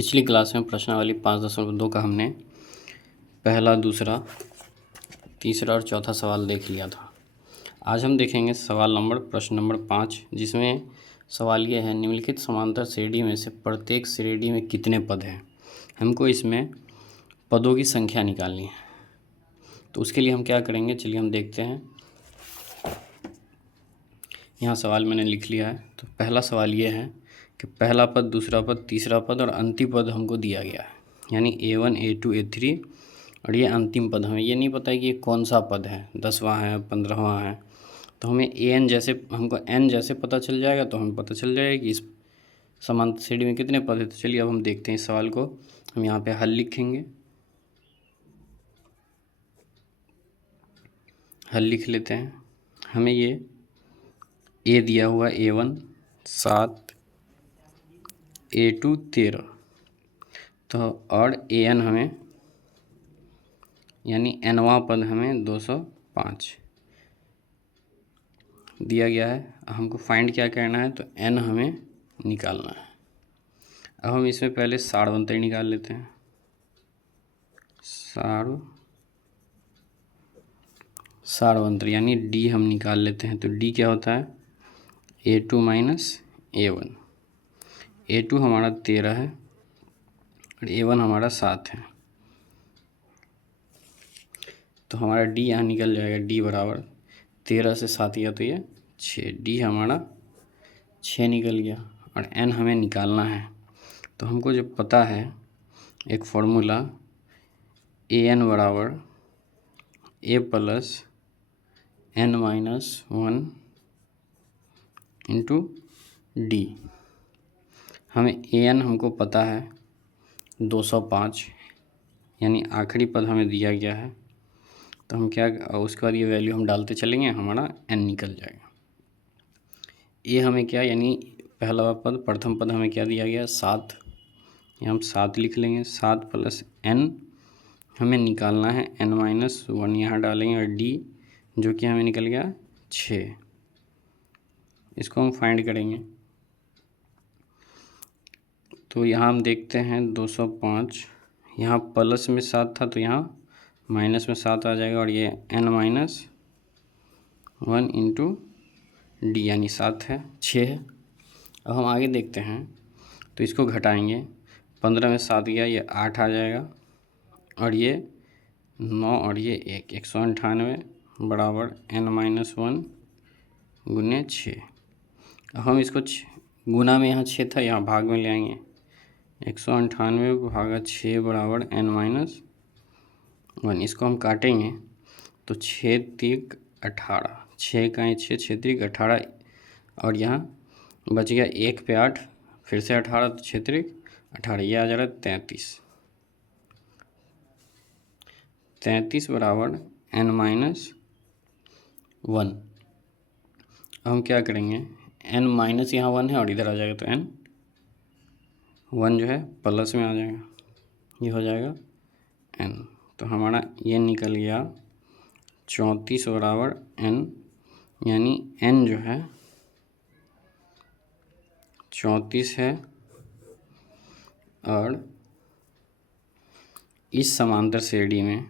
पिछली क्लास में प्रश्नावली 5.2 का हमने पहला, दूसरा, तीसरा और चौथा सवाल देख लिया था। आज हम देखेंगे प्रश्न नंबर 5, जिसमें सवाल ये है, निम्नलिखित समांतर श्रेणी में से प्रत्येक श्रेणी में कितने पद हैं। हमको इसमें पदों की संख्या निकालनी है। तो उसके लिए हम क्या करेंगे, चलिए हम देखते हैं। यहाँ सवाल मैंने लिख लिया है। तो पहला सवाल ये है कि पहला पद, दूसरा पद, तीसरा पद और अंतिम पद हमको दिया गया है, यानी A1, A2, A3 और ये अंतिम पद। हमें ये नहीं पता है कि ये कौन सा पद है, 10वां है, 15वां है। तो हमें AN जैसे, हमको N जैसे पता चल जाएगा तो हमें पता चल जाएगा कि इस समांतर श्रेणी में कितने पद है। तो चलिए अब हम देखते हैं इस सवाल को। हम यहाँ पे हल लिखेंगे, हल लिख लेते हैं। हमें ये A दिया हुआ A1 7, A2 13, तो और AN हमें, यानी Nवां पद हमें 205 दिया गया है। हमको फाइंड क्या करना है, तो N हमें निकालना है। अब हम इसमें पहले सारवंतर निकाल लेते हैं। सारवंतर यानी D हम निकाल लेते हैं। तो D क्या होता है, A2 माइनस A1। A2 हमारा 13 है और A1 हमारा 7 है। तो हमारा D यहाँ निकल जाएगा। D बराबर 13 से 7 गया तो ये 6। D हमारा 6 निकल गया और N हमें निकालना है। तो हमको जो पता है एक फॉर्मूला, AN बराबर A plus N minus 1 into D। हमें AN हमको पता है 205, यानी आखिरी पद हमें दिया गया है। तो हम क्या, उसके बाद ये वैल्यू हम डालते चलेंगे, हमारा N निकल जाएगा। ये हमें क्या, यानी पहला पद, प्रथम पद हमें क्या दिया गया, 7। यहाँ हम 7 लिख लेंगे। 7 प्लस N हमें निकालना है, N माइनस 1 यहाँ डालेंगे और D जो कि हमें निकल गया 6। इसको हम फाइंड करेंगे। तो यहाँ हम देखते हैं 205, यहाँ प्लस में 7 था तो यहाँ माइनस में 7 आ जाएगा और ये N माइनस 1 इंटू D यानी 7 है, 6 है। अब हम आगे देखते हैं तो इसको घटाएंगे। 15 में 7 गया, ये 8 आ जाएगा और ये 9 और ये 1, 198 बराबर N माइनस 1 गुने 6। अब हम इसको गुना में, यहाँ 6 था, यहाँ भाग में ले आएंगे। 198 भागा 6 बराबर N माइनस 1। इसको हम काटेंगे तो 6 3 18, 6 का 6, 6 3 18 और यहाँ बच गया 1 पे 8, फिर से 18, तो 6 3 18, ये आ जा रहा है 33 बराबर N माइनस 1। अब हम क्या करेंगे, N माइनस यहाँ 1 है और इधर आ जाएगा तो N 1 जो है प्लस में आ जाएगा, ये हो जाएगा N। तो हमारा ये निकल गया 34 बराबर N, यानी N जो है 34 है। और इस समांतर श्रेणी में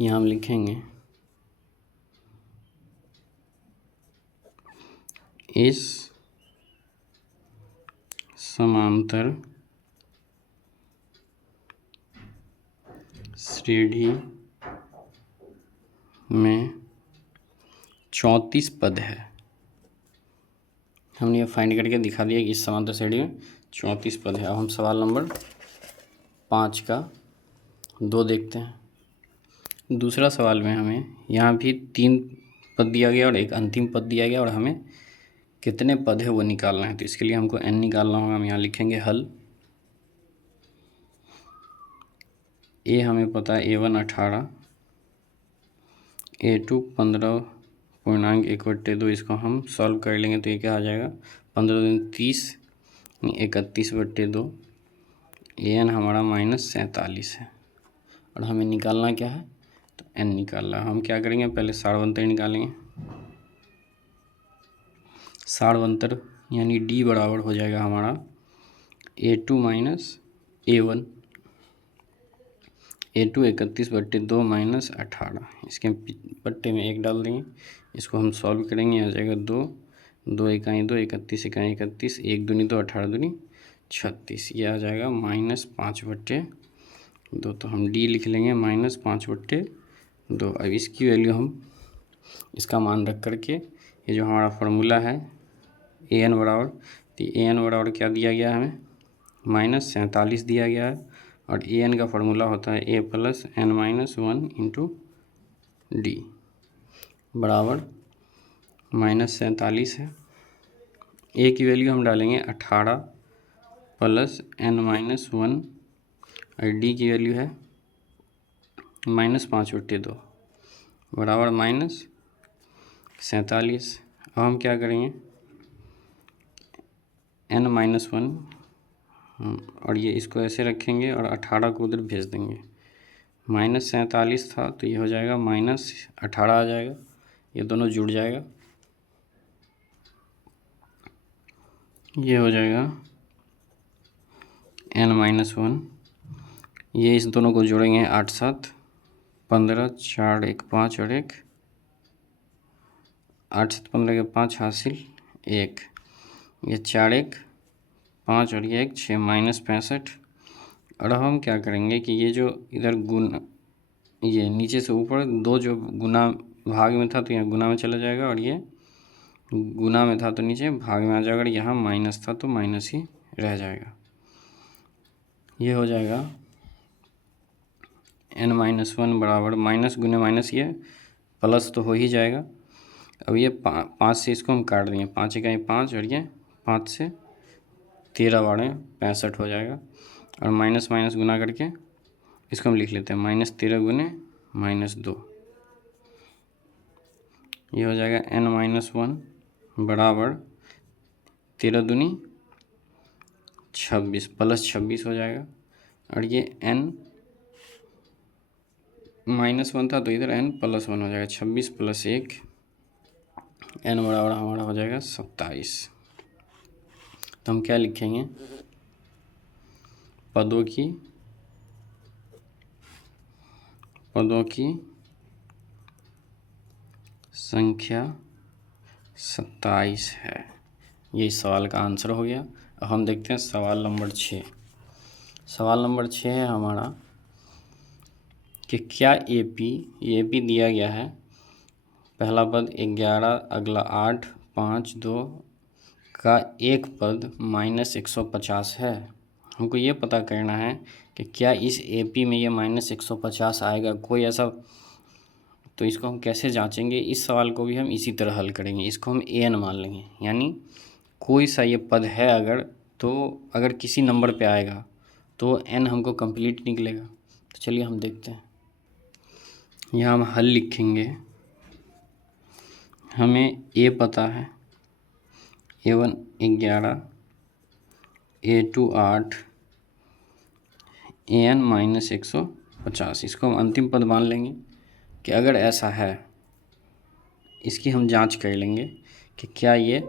यहाँ हम लिखेंगे, इस समांतर श्रेणी में 34 पद है। हमने ये फाइंड करके दिखा दिया कि इस समांतर श्रेणी में 34 पद है। अब हम सवाल नंबर 5 का 2 देखते हैं। दूसरा सवाल में हमें यहाँ भी 3 पद दिया गया और एक अंतिम पद दिया गया और हमें कितने पद है वो निकालना है। तो इसके लिए हमको N निकालना होगा। हम यहाँ लिखेंगे हल। A हमें पता है A1 18, A2 15.1/2। इसको हम सॉल्व कर लेंगे तो ये क्या आ जाएगा, 15 दूनी 30, 31/2। AN हमारा माइनस 47 है और हमें निकालना क्या है, तो N निकालना है। हम क्या करेंगे, पहले सारवंतर निकालेंगे। सारवंतर यानी डी बराबर हो जाएगा हमारा A2 minus A1। A2 31/2 minus 18, इसके पट्टे में 1 डाल देंगे। इसको हम सॉल्व करेंगे, आ जाएगा 2, 2 इकाई 2, 31 इकाई 31, 1 दूनी 2, 18 दूनी 36, ये आ जाएगा -5/2। तो हम डी लिख लेंगे -5/2। अब इसकी वैल्यू हम इसका मान रख करके ये जो हमारा फार्मूला है an बराबर, तो an बराबर क्या दिया गया है हमें, -47 दिया गया है। और an का फार्मूला होता है a + n-1 × d बराबर -47 है। a की वैल्यू हम डालेंगे 18 + n-1 और d की वैल्यू है -5/2 बराबर -47। अब हम क्या करेंगे, n-1 और ये इसको ऐसे रखेंगे और 18 को उधर भेज देंगे। -47 था तो ये हो जाएगा -18 आ जाएगा, ये दोनों जुड़ जाएगा, ये हो जाएगा n-1। ये इस दोनों को जोड़ेंगे 8 7 15, 4 1 5 और 1, 8 7 15 के 5 हासिल 1, ये 4 1 5 और ये 1 6 -65। और अब हम क्या करेंगे कि ये जो इधर गुना, ये नीचे से ऊपर 2 जो गुना भाग में था तो यहाँ गुना में चला जाएगा, और ये गुना में था तो नीचे भाग में आ जाएगा, और यहाँ माइनस था तो माइनस ही रह जाएगा। ये हो जाएगा n-1 बराबर माइनस गुने माइनस, ये प्लस तो हो ही जाएगा। अब ये 5 से इसको हम काट देंगे, 5 इकाई 5 और ये 5 से 13 बारह 65 हो जाएगा। और माइनस माइनस गुना करके इसको हम लिख लेते हैं -13 गुने -2, ये हो जाएगा n-1 बराबर 13 दूनी 26 + 26 हो जाएगा। और ये n-1 था तो इधर n+1 हो जाएगा, 26 + 1, n बराबर हमारा हो जाएगा 27। तो हम क्या लिखेंगे, पदों की संख्या 27 है। ये इस सवाल का आंसर हो गया। अब हम देखते हैं सवाल नंबर 6। सवाल नंबर 6 है हमारा कि क्या AP दिया गया है, पहला पद 11, अगला 8, 5, 2 का एक पद -150 है। हमको ये पता करना है कि क्या इस AP में ये -150 आएगा, कोई ऐसा, तो इसको हम कैसे जांचेंगे। इस सवाल को भी हम इसी तरह हल करेंगे, इसको हम an मान लेंगे, यानी कोई सा ये पद है अगर, तो अगर किसी नंबर पे आएगा तो n हमको कंप्लीट निकलेगा। तो चलिए हम देखते हैं, यहाँ हम हल लिखेंगे। हमें a पता है, A1 11, A2 8, an -150, इसको हम अंतिम पद मान लेंगे कि अगर ऐसा है, इसकी हम जांच कर लेंगे कि क्या ये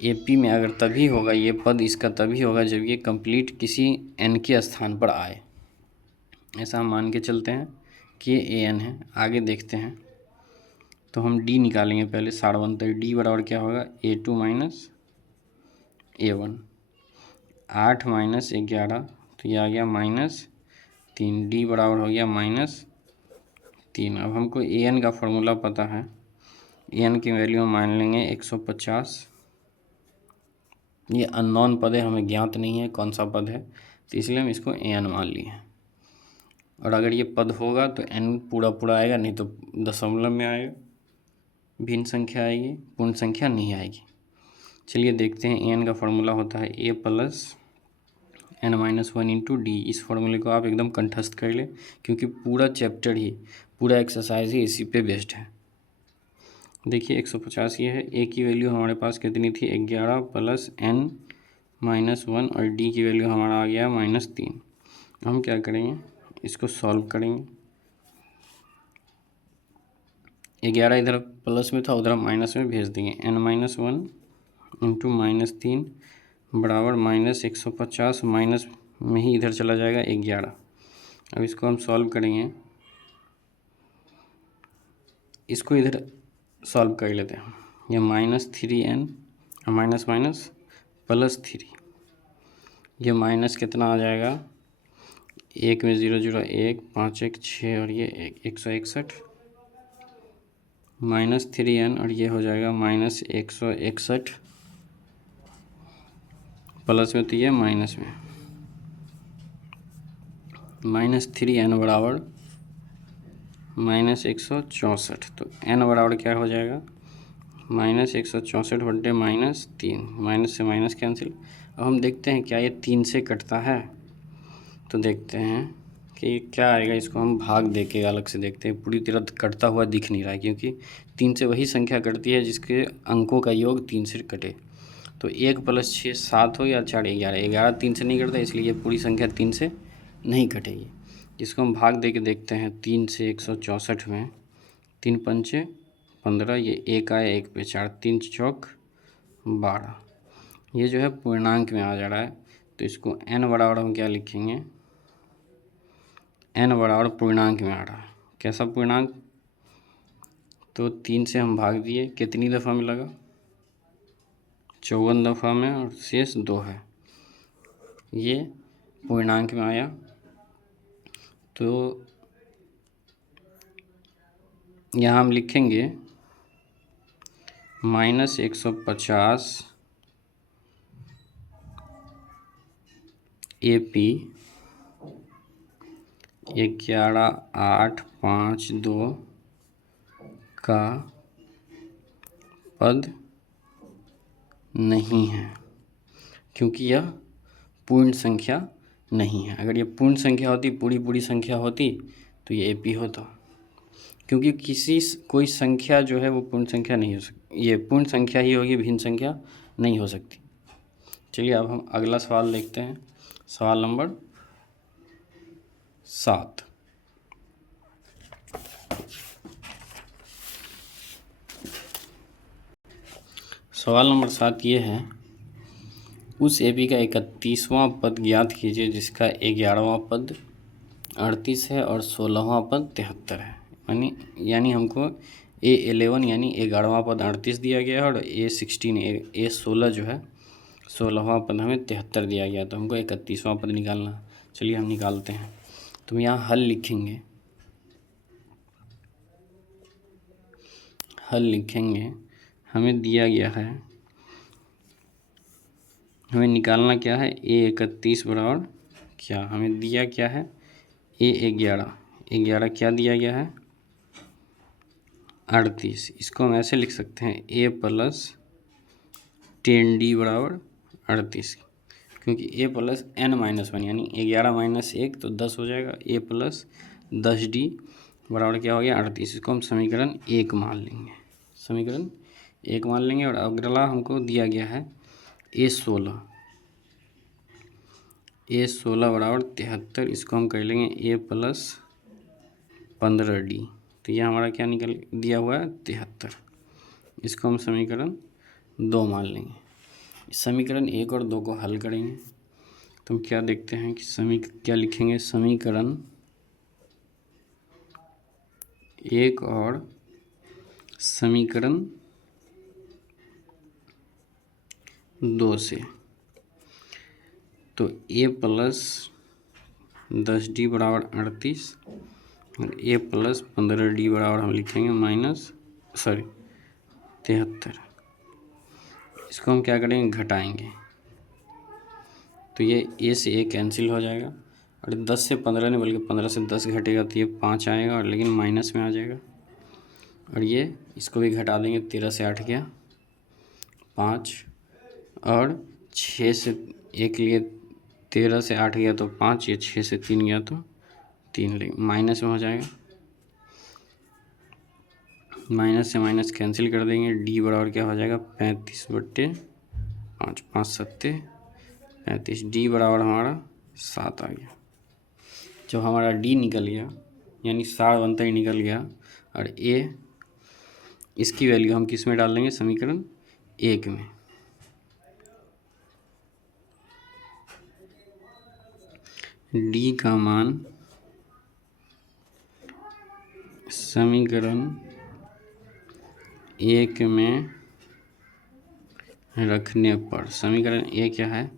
AP में अगर तभी होगा, ये पद इसका तभी होगा जब ये कंप्लीट किसी n के स्थान पर आए। ऐसा हम मान के चलते हैं कि ये an है। आगे देखते हैं, तो हम d निकालेंगे पहले, सार बनता है d बराबर क्या होगा, A2 माइनस A1, 8 - 11 तो ये आ गया -3, d बराबर हो गया -3। अब हमको an का फार्मूला पता है, an की वैल्यू हम मान लेंगे 150। ये अननोन पद है, हमें ज्ञात नहीं है कौन सा पद है, तो इसलिए हम इसको an मान लिए हैं। और अगर ये पद होगा तो n पूरा पूरा आएगा, नहीं तो दशमलव में आएगा, भिन्न संख्या आएगी, पूर्ण संख्या नहीं आएगी। चलिए देखते हैं, an का फार्मूला होता है a + n-1 × d। इस फार्मूले को आप एकदम कंठस्थ कर ले, क्योंकि पूरा चैप्टर ही, पूरा एक्सरसाइज ही इसी पे बेस्ड है। देखिए 150 ये है, a की वैल्यू हमारे पास कितनी थी, 11 + n-1 और d की वैल्यू हमारा आ गया -3। हम क्या करेंगे, इसको सॉल्व करेंगे। 11 इधर प्लस में था, उधर माइनस में भेज देंगे, n-1 इंटू -3 बराबर -150, माइनस में ही इधर चला जाएगा 11। अब इसको हम सॉल्व करेंगे, इसको इधर सॉल्व कर लेते हैं। ये -3n माइनस माइनस +3, ये माइनस कितना आ जाएगा, 1 में 0 0 1, 5 1 6 और ये 161 -3n और ये हो जाएगा -161 प्लस में तो ये माइनस में -3n बराबर -164। तो n बराबर क्या हो जाएगा, -164 बटे -3, माइनस से माइनस कैंसिल। अब हम देखते हैं क्या ये 3 से कटता है, तो देखते हैं कि क्या आएगा। इसको हम भाग दे के अलग से देखते हैं, पूरी तरह कटता हुआ दिख नहीं रहा है, क्योंकि 3 से वही संख्या कटती है जिसके अंकों का योग 3 से कटे। तो 1 + 6 7 हो या 4 11, 11 3 से नहीं कटता, इसलिए ये पूरी संख्या 3 से नहीं कटेगी। जिसको हम भाग दे के देखते हैं, 3 से 164 में 3 पंचे 15, ये 1 आया 1 पे 4, 3 चौक 12, ये जो है पूर्णांक में आ जा रहा है। तो इसको n बराबर हम क्या लिखेंगे, n बराबर पूर्णांक में आ रहा है। कैसा पूर्णांक, तो 3 से हम भाग दिए, कितनी दफ़ा में लगा, 54 दफ़ा में, और शेष 2 है, ये पूर्णांक में आया। तो यहाँ हम लिखेंगे -150 AP 11852 का पद नहीं है, क्योंकि यह पूर्ण संख्या नहीं है। अगर ये पूर्ण संख्या होती, पूरी संख्या होती, तो ये AP होता, क्योंकि कोई संख्या जो है वो पूर्ण संख्या नहीं हो सकती, ये पूर्ण संख्या ही होगी, भिन्न संख्या नहीं हो सकती। चलिए अब हम अगला सवाल देखते हैं, सवाल नंबर 7। सवाल नंबर 7 ये है, उस AP का 31वां पद ज्ञात कीजिए जिसका 11वां पद 38 है और 16वां पद 73 है। यानी हमको A11 यानी 11वां पद 38 दिया गया है, और A16 जो है 16वां पद हमें 73 दिया गया, तो हमको 31वां पद निकालना। चलिए हम निकालते हैं। तो हम यहाँ हल लिखेंगे, हमें दिया गया है, हमें निकालना क्या है, A31 बराबर क्या, हमें दिया क्या है, A11 क्या दिया गया है, 38। इसको हम ऐसे लिख सकते हैं, A + 10D बराबर 38, क्योंकि A + n-1 यानी 11 - 1 तो 10 हो जाएगा। A + 10D बराबर क्या हो गया, 38। इसको हम समीकरण 1 मान लेंगे, और अगला हमको दिया गया है A16 बराबर 73। इसको हम कर लेंगे A + 15D, तो ये हमारा क्या निकल दिया हुआ है, 73। इसको हम समीकरण 2 मान लेंगे। समीकरण 1 और 2 को हल करेंगे, तो हम क्या देखते हैं कि क्या लिखेंगे, समीकरण 1 और समीकरण 2 से, तो A + 10D बराबर 38 और A + 15D बराबर हम लिखेंगे -73। इसको हम क्या करेंगे, घटाएंगे, तो ये A से A कैंसिल हो जाएगा, और 10 से 15 नहीं बल्कि 15 से 10 घटेगा तो ये 5 आएगा, और लेकिन माइनस में आ जाएगा। और ये इसको भी घटा देंगे, 13 से 8 गया 5, और 6 से 1 लिए 13 से 8 गया तो 5, ये 6 से 3 गया तो 3, लेकिन माइनस में हो जाएगा, माइनस से माइनस कैंसिल कर देंगे। D बराबर क्या हो जाएगा, 35/5, 5 7 35। D बराबर हमारा 7 आ गया। जब हमारा D निकल गया, यानी 60 बनता ही निकल गया, और A इसकी वैल्यू हम किस में डाल देंगे, समीकरण 1 में। डी का मान समीकरण 1 में रखने पर, समीकरण ए क्या है,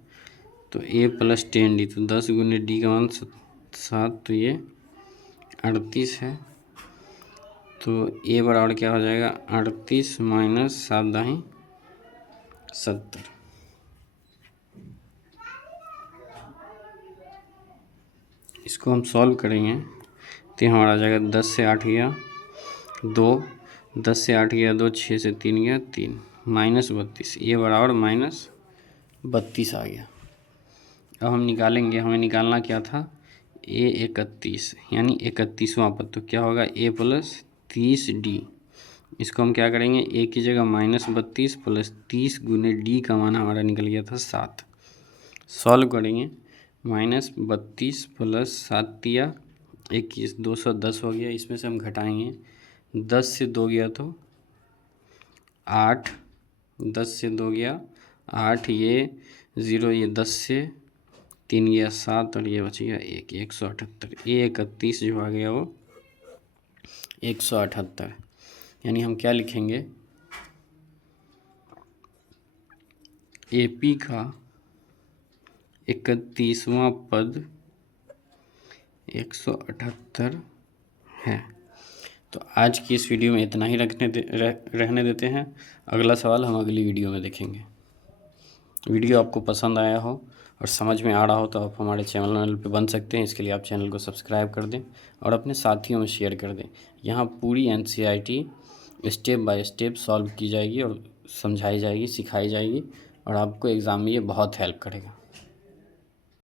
तो ए प्लस 10d, तो 10 गुने डी का मान 7, तो ये 38 है। तो ए बराबर क्या हो जाएगा, 38 माइनस 7 दाहीं 70। इसको हम सॉल्व करेंगे तो हमारा आ जाएगा 10 से 8 गया 2, 10 से 8 गया 2, 6 से 3 गया 3, माइनस 32, ये बराबर माइनस 32 आ गया। अब हम निकालेंगे, हमें निकालना क्या था, ए 31 यानी 31वां पद, तो क्या होगा ए प्लस 30d। इसको हम क्या करेंगे, ए की जगह माइनस 32 प्लस 30 गुने डी का मान हमारा निकल गया था 7। सॉल्व करेंगे, माइनस 32 प्लस 7 दिया 21, 210 हो गया। इसमें से हम घटाएंगे, 10 से 2 गया तो 8, 10 से 2 गया 8, ये 0, ये 10 से 3 गया 7 और ये बच गया 1, 178। ये 31 जो आ गया वो 178। यानी हम क्या लिखेंगे, एपी का 31वां पद 178 है। तो आज की इस वीडियो में इतना ही रहने देते हैं। अगला सवाल हम अगली वीडियो में देखेंगे। वीडियो आपको पसंद आया हो और समझ में आ रहा हो तो आप हमारे चैनल पे बन सकते हैं। इसके लिए आप चैनल को सब्सक्राइब कर दें और अपने साथियों में शेयर कर दें। यहाँ पूरी NCERT step by step solve की जाएगी और समझाई जाएगी, सिखाई जाएगी और आपको एग्ज़ाम में ये बहुत हेल्प करेगा।